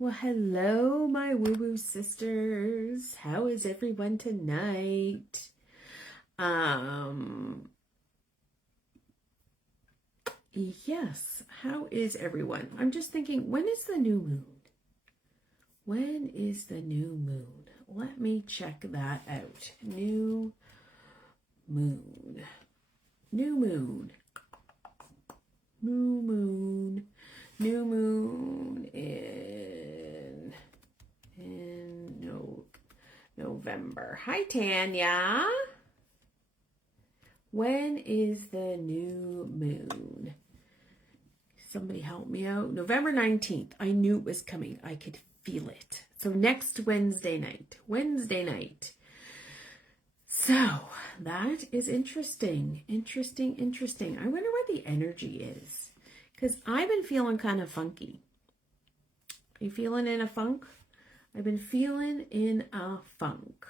Well, hello, my Woo Woo sisters. How is everyone tonight? Yes, how is everyone? I'm just thinking, when is the new moon? When is the new moon? Let me check that out. New moon. New moon. New moon. New moon in November. Hi, Tanya. When is the new moon? Somebody help me out. November 19th. I knew it was coming. I could feel it. So next Wednesday night. So that is interesting. Interesting. I wonder what the energy is. Because I've been feeling kind of funky. Are you feeling in a funk? I've been feeling in a funk.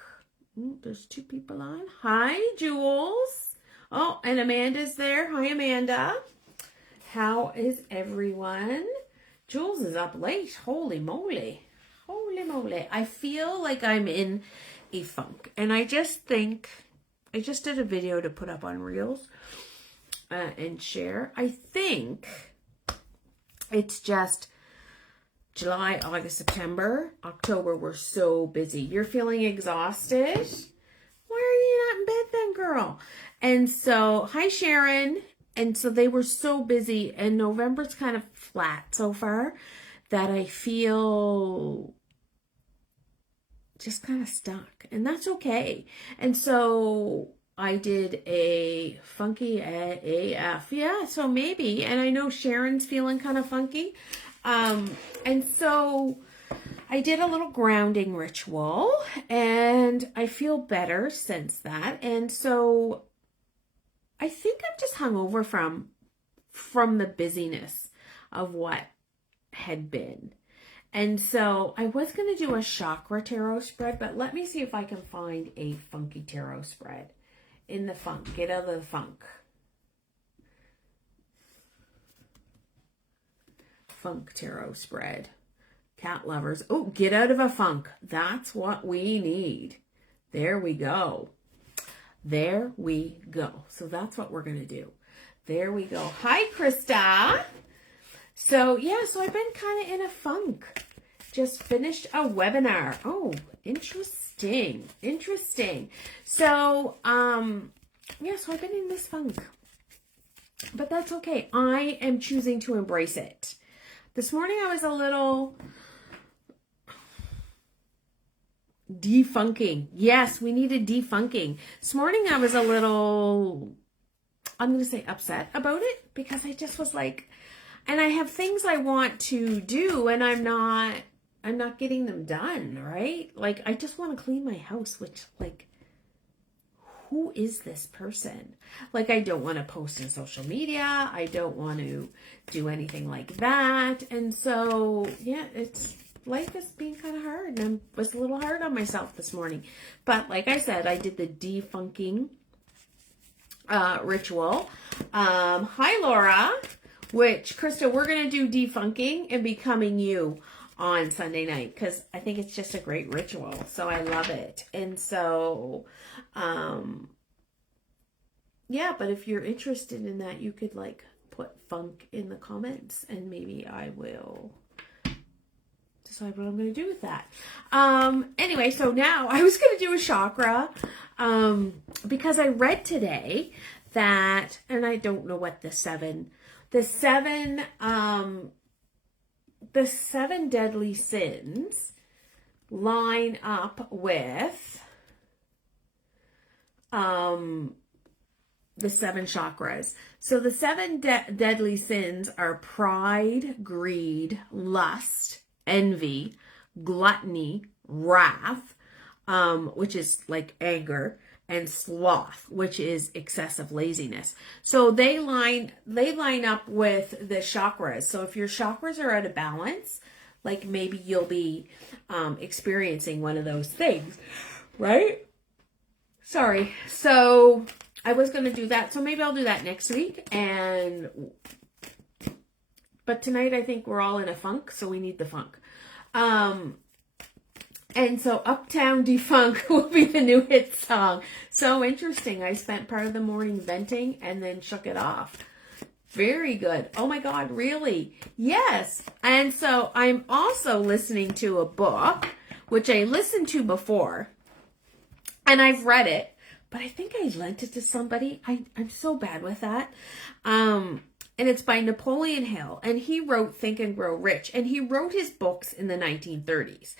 There's two people on. Hi, Jules. Oh, and Amanda's there. Hi, Amanda. How is everyone? Jules is up late. Holy moly. I feel like I'm in a funk. And I just think, I just did a video to put up on Reels and share. I think it's just July, August, September, October, we're so busy. You're feeling exhausted? Why are you not in bed then, girl? And so, hi, Sharon. And so they were so busy, and November's kind of flat so far that I feel just kind of stuck, and that's okay. And so I did a funky AF. Yeah, so maybe, and I know Sharon's feeling kind of funky. And so I did a little grounding ritual, and I feel better since that. And so I think I'm just hungover from the busyness of what had been. And so I was going to do a chakra tarot spread, but let me see if I can find a funky tarot spread in the funk. Get out of the funk. Funk tarot spread. Cat lovers. Oh, get out of a funk. That's what we need. There we go. There we go. So that's what we're going to do. There we go. Hi, Krista. So, yeah, so I've been kind of in a funk. Just finished a webinar. Oh, interesting. So, yeah, so I've been in this funk. But that's okay. I am choosing to embrace it. This morning I was a little defunking. Yes, we needed defunking. This morning I was a little, I'm going to say upset about it, because I just was like, and I have things I want to do, and I'm not getting them done, right? Like, I just want to clean my house, which, like, who is this person? Like, I don't want to post in social media. I don't want to do anything like that. And so, yeah, life is being kind of hard, and I was a little hard on myself this morning. But like I said, I did the defunking ritual. Hi, Laura. Which, Krista, we're going to do defunking and becoming you on Sunday night, because I think it's just a great ritual. So I love it. And so, yeah, but if you're interested in that, you could like put funk in the comments, and maybe I will decide what I'm going to do with that. Anyway, so now I was going to do a chakra, because I read today that, and I don't know what the seven deadly sins line up with the seven chakras. So the seven deadly sins are pride, greed, lust, envy, gluttony, wrath, which is like anger, and sloth, which is excessive laziness. So they line up with the chakras. So if your chakras are out of balance, like maybe you'll be experiencing one of those things, right? Sorry. So I was going to do that. So maybe I'll do that next week. But tonight I think we're all in a funk, so we need the funk. And so Uptown Defunk will be the new hit song. So interesting. I spent part of the morning venting and then shook it off. Very good. Oh my God, really? Yes. And so I'm also listening to a book, which I listened to before, and I've read it, but I think I lent it to somebody. I'm so bad with that. And it's by Napoleon Hill, and he wrote Think and Grow Rich, and he wrote his books in the 1930s.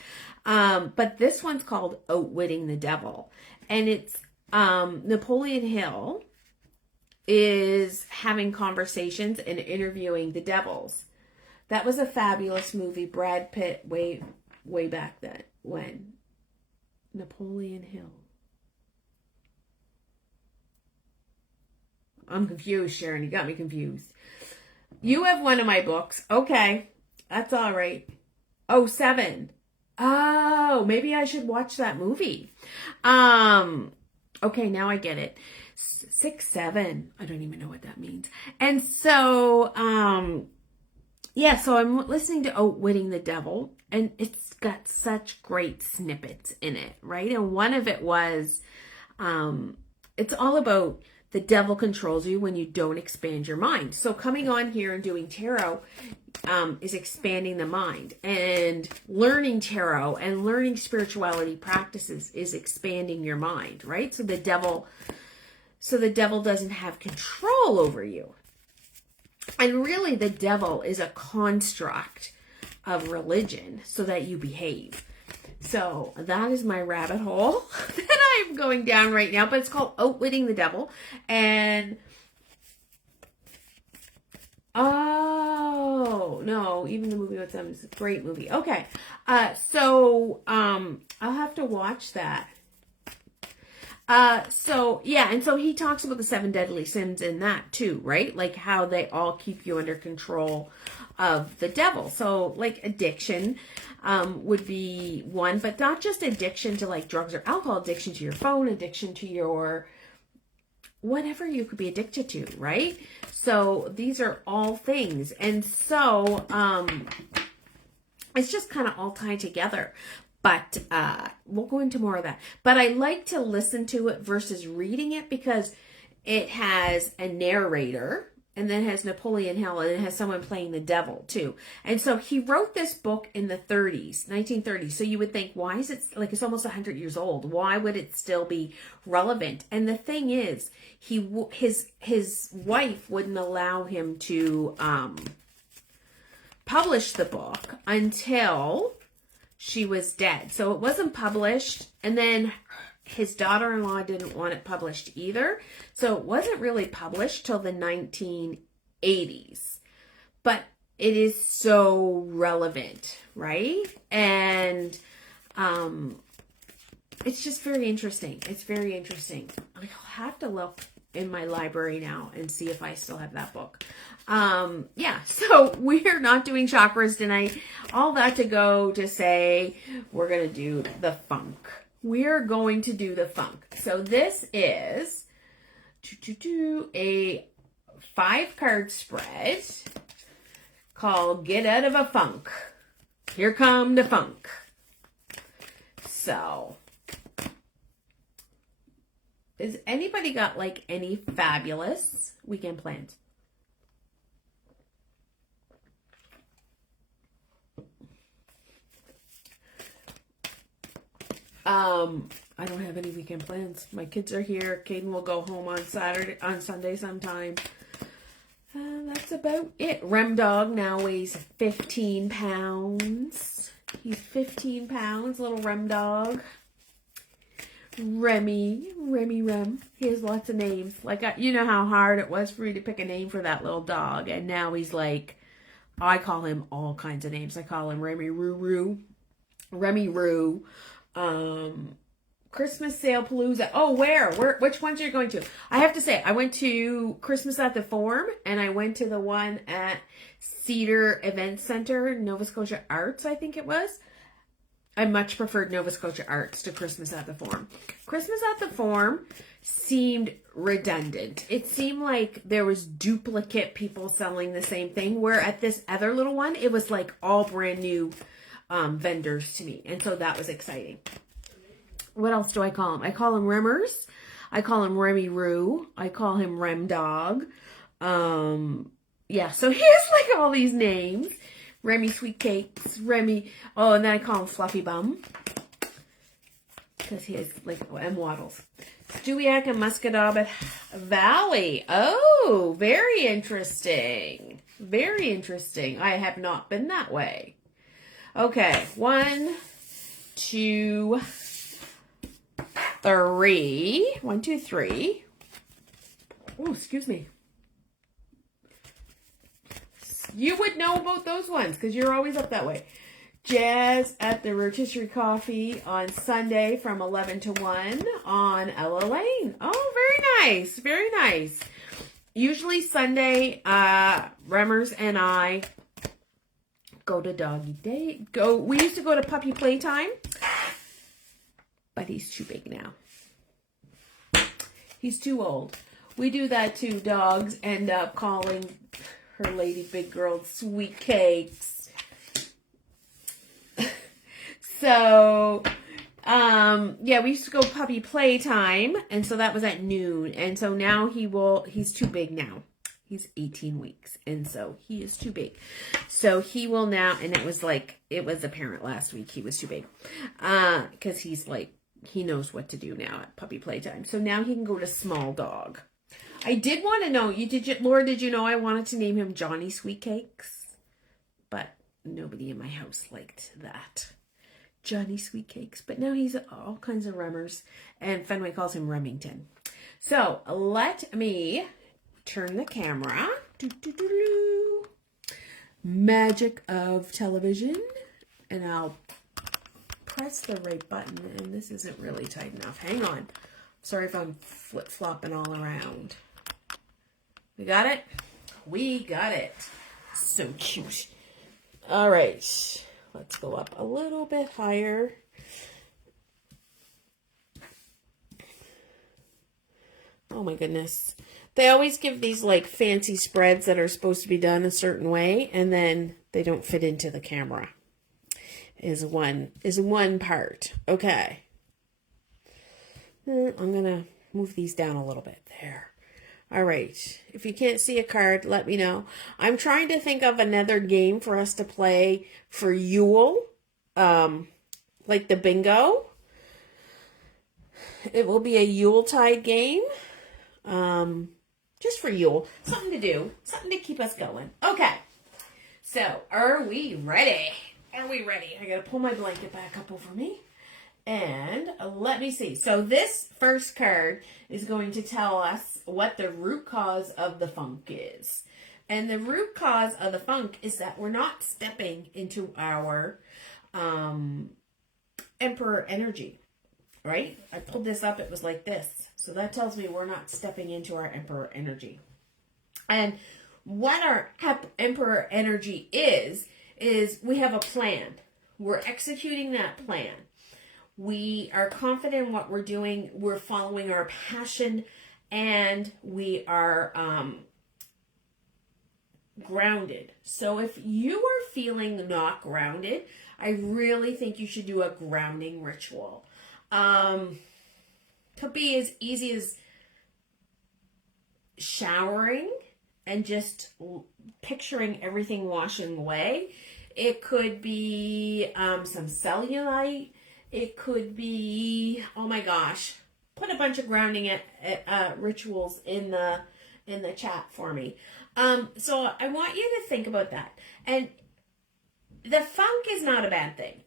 But this one's called Outwitting the Devil, and it's Napoleon Hill is having conversations and interviewing the devils. That was a fabulous movie. Brad Pitt way back then. When? Napoleon Hill. I'm confused, Sharon. You got me confused. You have one of my books. Okay. That's all right. Oh, 7. Oh, maybe I should watch that movie. Okay, now I get it. 6, 7. I don't even know what that means. And so, so I'm listening to Outwitting the Devil, and it's got such great snippets in it, right? And one of it was, it's all about the devil controls you when you don't expand your mind. So coming on here and doing tarot is expanding the mind, and learning tarot and learning spirituality practices is expanding your mind, right? So the devil doesn't have control over you. And really the devil is a construct of religion so that you behave. So that is my rabbit hole that I'm going down right now, but it's called Outwitting the Devil. And oh no, even the movie with them is a great movie. Okay. So I'll have to watch that. And so he talks about the 7 deadly sins in that too, right? Like how they all keep you under control of the devil. So like addiction would be one, but not just addiction to like drugs or alcohol, addiction to your phone, addiction to your whatever you could be addicted to, right? So these are all things. And so it's just kind of all tied together. But we'll go into more of that. But I like to listen to it versus reading it because it has a narrator, and then it has Napoleon Hill, and it has someone playing the devil too. And so he wrote this book in the 1930s. So you would think, why is it like it's almost 100 years old? Why would it still be relevant? And the thing is, his wife wouldn't allow him to publish the book until she was dead. So it wasn't published, and then his daughter-in-law didn't want it published either. So it wasn't really published till the 1980s. But it is so relevant, right? And it's just very interesting. It's very interesting. I'll have to look in my library now and see if I still have that book. So we're not doing chakras tonight. All that to go to say we're going to do the funk. We're going to do the funk. So this is a 5-card spread called Get Out of a Funk. Here come the funk. So has anybody got like any fabulous weekend plans? I don't have any weekend plans. My kids are here. Caden will go home on Sunday sometime. That's about it. Rem Dog now weighs 15 pounds. He's 15 pounds, little Rem Dog. Rem. He has lots of names. Like, you know how hard it was for me to pick a name for that little dog. And now he's like, I call him all kinds of names. I call him Remy Roo. Christmas Sale Palooza. Oh, where? Which ones are you going to? I have to say, I went to Christmas at the Forum, and I went to the one at Cedar Event Center, Nova Scotia Arts, I think it was. I much preferred Nova Scotia Arts to Christmas at the Forum. Christmas at the Forum seemed redundant. It seemed like there was duplicate people selling the same thing, where at this other little one, it was like all brand new vendors to me. And so that was exciting. What else do I call him? I call him Remmers. I call him Remy Roo. I call him Rem Dog. Yeah, so he has like all these names. Remy Sweet Cakes, Remy, oh, and then I call him Fluffy Bum. Because he has like M Waddles. Stewiacke and Muscatawbet Valley. Oh, very interesting. Very interesting. I have not been that way. Okay, 1, 2, 3. 1, 2, 3. Oh, excuse me. You would know about those ones because you're always up that way. Jazz at the Rotisserie Coffee on Sunday from 11 to 1 on Ella Lane. Oh, very nice. Very nice. Usually Sunday, Remmers and I go to doggy day. We used to go to puppy playtime, but he's too big now. He's too old. We do that too. Dogs end up calling her lady big girl Sweet Cakes. So, yeah, we used to go puppy playtime, and so that was at noon. And so now he's too big now. He's 18 weeks, and so he is too big. So he will now, and it was apparent last week he was too big. Because he knows what to do now at puppy playtime. So now he can go to small dog. I did want to know, Laura, did you know I wanted to name him Johnny Sweet Cakes? But nobody in my house liked that. Johnny Sweet Cakes. But now he's all kinds of Remmers. And Fenway calls him Remington. So let me turn the camera. Magic of television. And I'll press the right button. And this isn't really tight enough. Hang on. Sorry if I'm flip-flopping all around. We got it? We got it. So cute. All right. Let's go up a little bit higher. Oh my goodness. They always give these like fancy spreads that are supposed to be done a certain way, and then they don't fit into the camera. Is one part. Okay. I'm going to move these down a little bit there. All right. If you can't see a card, let me know. I'm trying to think of another game for us to play for Yule. Like the bingo. It will be a Yuletide game. Just for Yule. Something to do. Something to keep us going. Okay. So, are we ready? Are we ready? I got to pull my blanket back up over me. And let me see. So this first card is going to tell us what the root cause of the funk is. And the root cause of the funk is that we're not stepping into our Emperor energy, right? I pulled this up. It was like this. So that tells me we're not stepping into our Emperor energy. And what our Emperor energy is we have a plan. We're executing that plan. We are confident in what we're doing. We're following our passion, and we are grounded. So if you are feeling not grounded, I really think you should do a grounding ritual. Could be as easy as showering and just picturing everything washing away. It could be some cellulite. It could be, oh my gosh, put a bunch of grounding rituals in the chat for me. So I want you to think about that. And the funk is not a bad thing.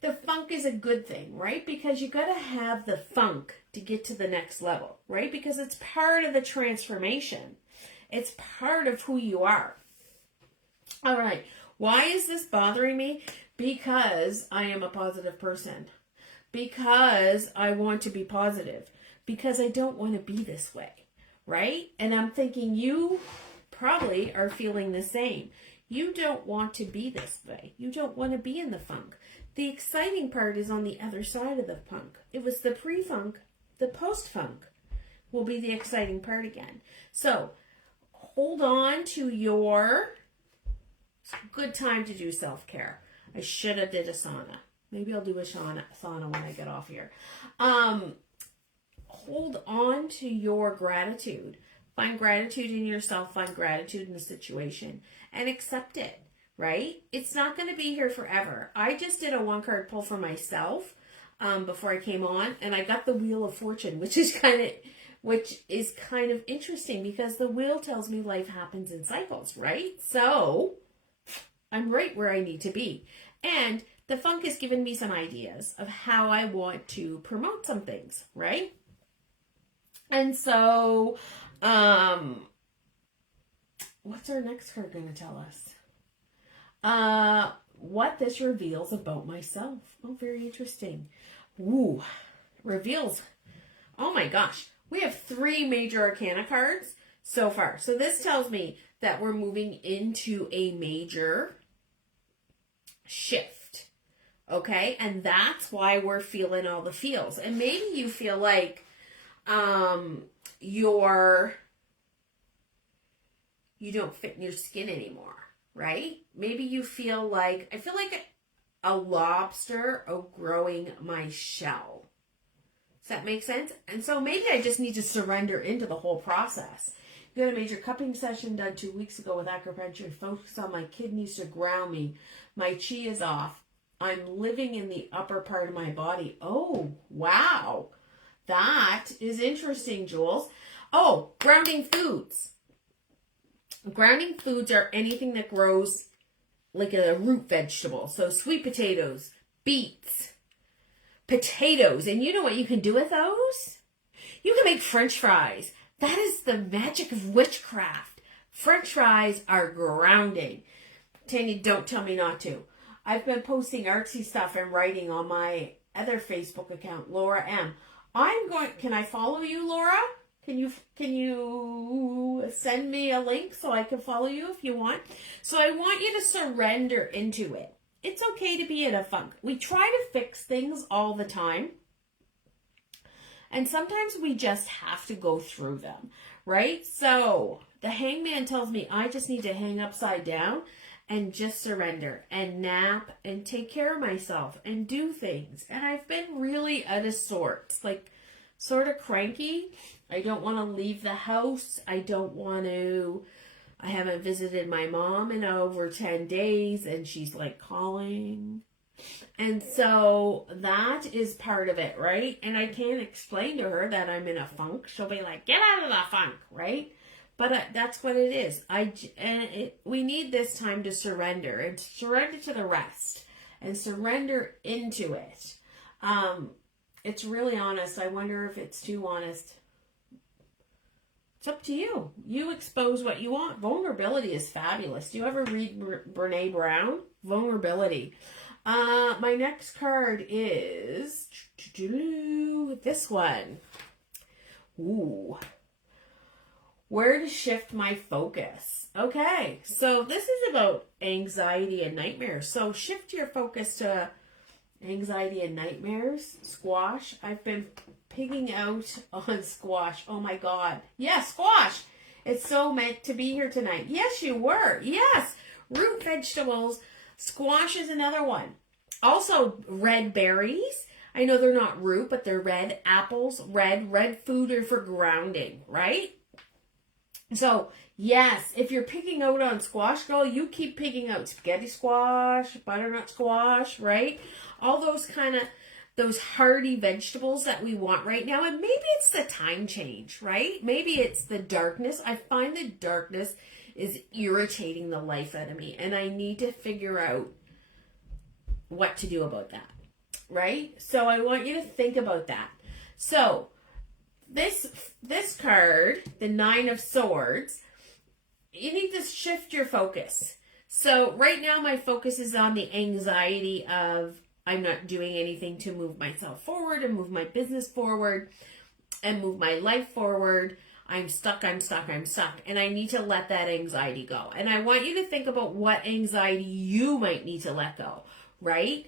The funk is a good thing, right? Because you got to have the funk to get to the next level, right? Because it's part of the transformation. It's part of who you are. All right. Why is this bothering me? Because I am a positive person. Because I want to be positive. Because I don't want to be this way, right? And I'm thinking you probably are feeling the same. You don't want to be this way. You don't want to be in the funk. The exciting part is on the other side of the funk. It was the pre-funk. The post-funk will be the exciting part again. So hold on to your good time to do self-care. I should have did a sauna. Maybe I'll do a sauna when I get off here. Hold on to your gratitude. Find gratitude in yourself. Find gratitude in the situation. And accept it, right? It's not going to be here forever. I just did a 1-card pull for myself before I came on. And I got the Wheel of Fortune, which is kind of interesting because the wheel tells me life happens in cycles, right? So I'm right where I need to be. And the funk has given me some ideas of how I want to promote some things, right? And so, what's our next card going to tell us? What this reveals about myself. Oh, very interesting. Ooh, reveals. Oh my gosh. We have 3 major arcana cards so far. So this tells me that we're moving into a major shift. Okay? And that's why we're feeling all the feels. And maybe you feel like you don't fit in your skin anymore, right? Maybe you feel like, I feel like a lobster outgrowing my shell. Does that make sense? And so maybe I just need to surrender into the whole process. I got a major cupping session done 2 weeks ago with acupuncture. Focus on my kidneys to ground me. My chi is off. I'm living in the upper part of my body. Oh, wow. That is interesting, Jules. Oh, grounding foods. Grounding foods are anything that grows like a root vegetable. So sweet potatoes, beets, potatoes. And you know what you can do with those? You can make French fries. That is the magic of witchcraft. French fries are grounding. Tanya, don't tell me not to. I've been posting artsy stuff and writing on my other Facebook account, Laura M. Can I follow you, Laura? Can you send me a link so I can follow you if you want? So I want you to surrender into it. It's okay to be in a funk. We try to fix things all the time. And sometimes we just have to go through them, right? So the hangman tells me I just need to hang upside down and just surrender and nap and take care of myself and do things. And I've been really out of sorts, like sort of cranky. I don't want to leave the house. I haven't visited my mom in over 10 days and she's like calling. And so that is part of it, right? And I can't explain to her that I'm in a funk. She'll be like, get out of the funk, right? But that's what it is. We need this time to surrender and surrender to the rest and surrender into it. It's really honest. I wonder if it's too honest. It's up to you. You expose what you want. Vulnerability is fabulous. Do you ever read Brene Brown? Vulnerability. My next card is this one. Ooh. Where to shift my focus. Okay, so this is about anxiety and nightmares. So shift your focus to anxiety and nightmares. Squash. I've been pigging out on squash. Oh my God. Yeah, squash. It's so meant to be here tonight. Yes, you were. Yes. Root vegetables. Squash is another one. Also, red berries. I know they're not root, but they're red. Apples, red food are for grounding, right? So, yes, if you're picking out on squash, girl, you keep picking out spaghetti squash, butternut squash, right? All those those hearty vegetables that we want right now. And maybe it's the time change, right? Maybe it's the darkness. I find the darkness is irritating the life out of me. And I need to figure out what to do about that, right? So I want you to think about that. So this card, the 9 of Swords, you need to shift your focus. So right now my focus is on the anxiety of I'm not doing anything to move myself forward and move my business forward and move my life forward. I'm stuck. And I need to let that anxiety go. And I want you to think about what anxiety you might need to let go, right?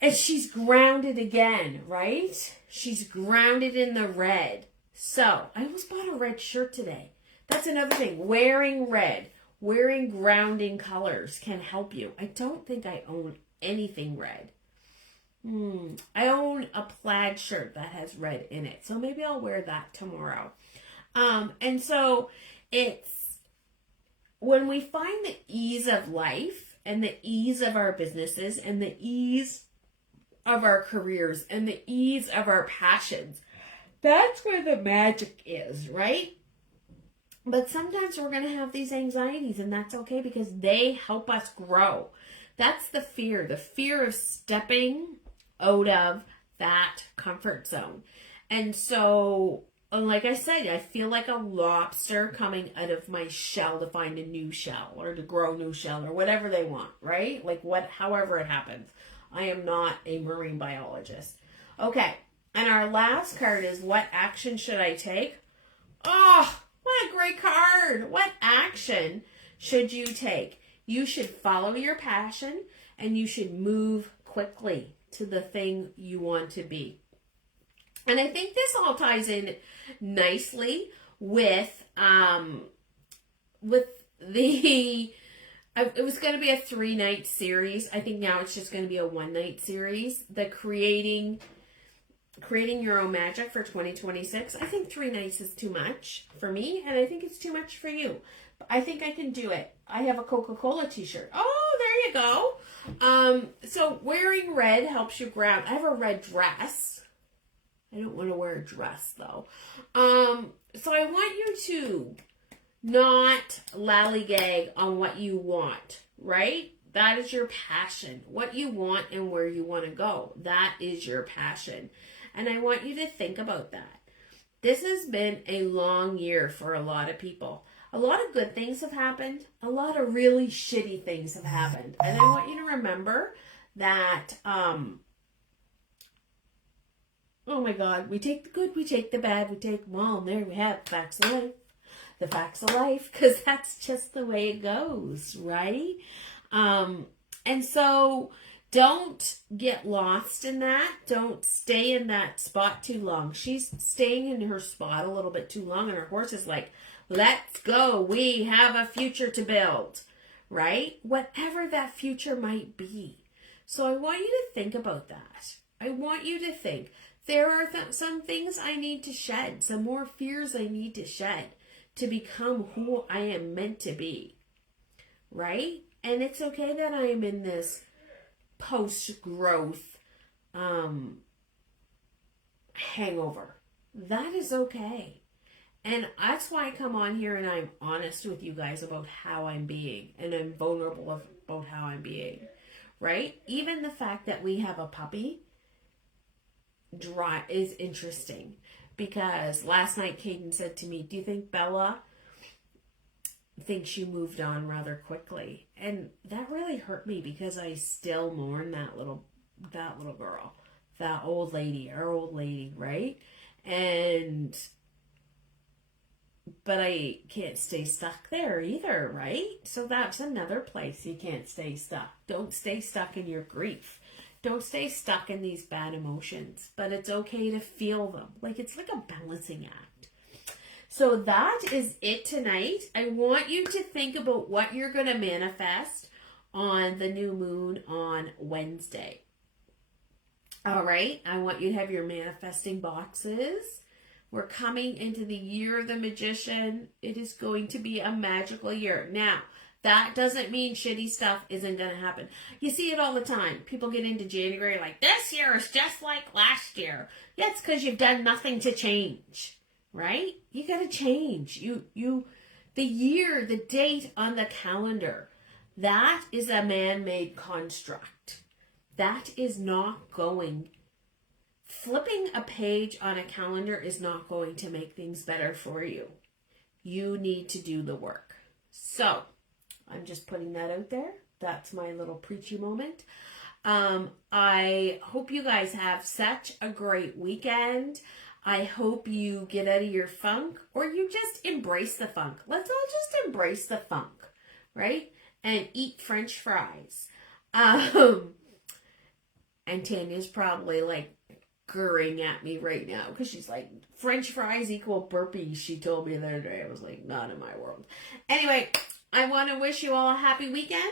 And she's grounded again, right? She's grounded in the red. So I almost bought a red shirt today. That's another thing. Wearing red. Wearing grounding colors can help you. I don't think I own anything red. I own a plaid shirt that has red in it. So maybe I'll wear that tomorrow. And so it's when we find the ease of life and the ease of our businesses and the ease of our careers and the ease of our passions, that's where the magic is, right? But sometimes we're going to have these anxieties, and that's okay because they help us grow. That's the fear of stepping out of that comfort zone. And so, like I said, I feel like a lobster coming out of my shell to find a new shell or to grow a new shell or whatever they want, right? Like however it happens. I am not a marine biologist. Okay. And our last card is, what action should I take? Oh, what a great card. What action should you take? You should follow your passion and you should move quickly to the thing you want to be. And I think this all ties in nicely with the it was going to be a 3-night series. I think now it's just going to be a 1-night series. The creating your own magic for 2026. I think 3 nights is too much for me, and I think it's too much for you. But I think I can do it. I have a Coca-Cola t-shirt. Oh, there you go. So wearing red helps you ground. I have a red dress. I don't want to wear a dress though. So I want you to not lollygag on what you want, right? That is your passion. What you want and where you want to go. That is your passion. And I want you to think about that. This has been a long year for a lot of people. A lot of good things have happened. A lot of really shitty things have happened. And I want you to remember that, oh my God, we take the good, we take the bad, we take them all, and there we have facts of life. The facts of life, because that's just the way it goes, right? And so don't get lost in that. Don't stay in that spot too long. She's staying in her spot a little bit too long, and her horse is like, let's go. We have a future to build, right? Whatever that future might be. So I want you to think about that. I want you to think, there are some things I need to shed, some more fears I need to shed to become who I am meant to be, right? And it's okay that I am in this post-growth hangover. That is okay. And that's why I come on here and I'm honest with you guys about how I'm being, and I'm vulnerable about how I'm being, right? Even the fact that we have a puppy is interesting. Because last night Caden said to me, do you think Bella thinks you moved on rather quickly? And that really hurt me because I still mourn that little girl, that old lady, our old lady, right? But I can't stay stuck there either, right? So that's another place you can't stay stuck. Don't stay stuck in your grief. Don't stay stuck in these bad emotions, but it's okay to feel them. It's like a balancing act. So that is it tonight. I want you to think about what you're going to manifest on the new moon on Wednesday. All right. I want you to have your manifesting boxes. We're coming into the year of the magician. It is going to be a magical year. Now, that doesn't mean shitty stuff isn't going to happen. You see it all the time. People get into January like, this year is just like last year. Yeah, it's because you've done nothing to change, right? You got to change. The year, the date on the calendar, that is a man-made construct. That is not going. Flipping a page on a calendar is not going to make things better for you. You need to do the work. So, I'm just putting that out there. That's my little preachy moment. I hope you guys have such a great weekend. I hope you get out of your funk, or you just embrace the funk. Let's all just embrace the funk, right? And eat French fries. And Tanya's probably like gurring at me right now because she's like, French fries equal burpees, she told me the other day. I was like, not in my world. Anyway, I want to wish you all a happy weekend.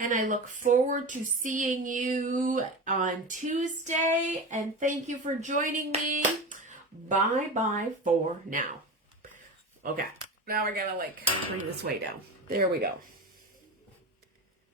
And I look forward to seeing you on Tuesday. And thank you for joining me. Bye-bye for now. Okay. Now we're going to bring this way down. There we go.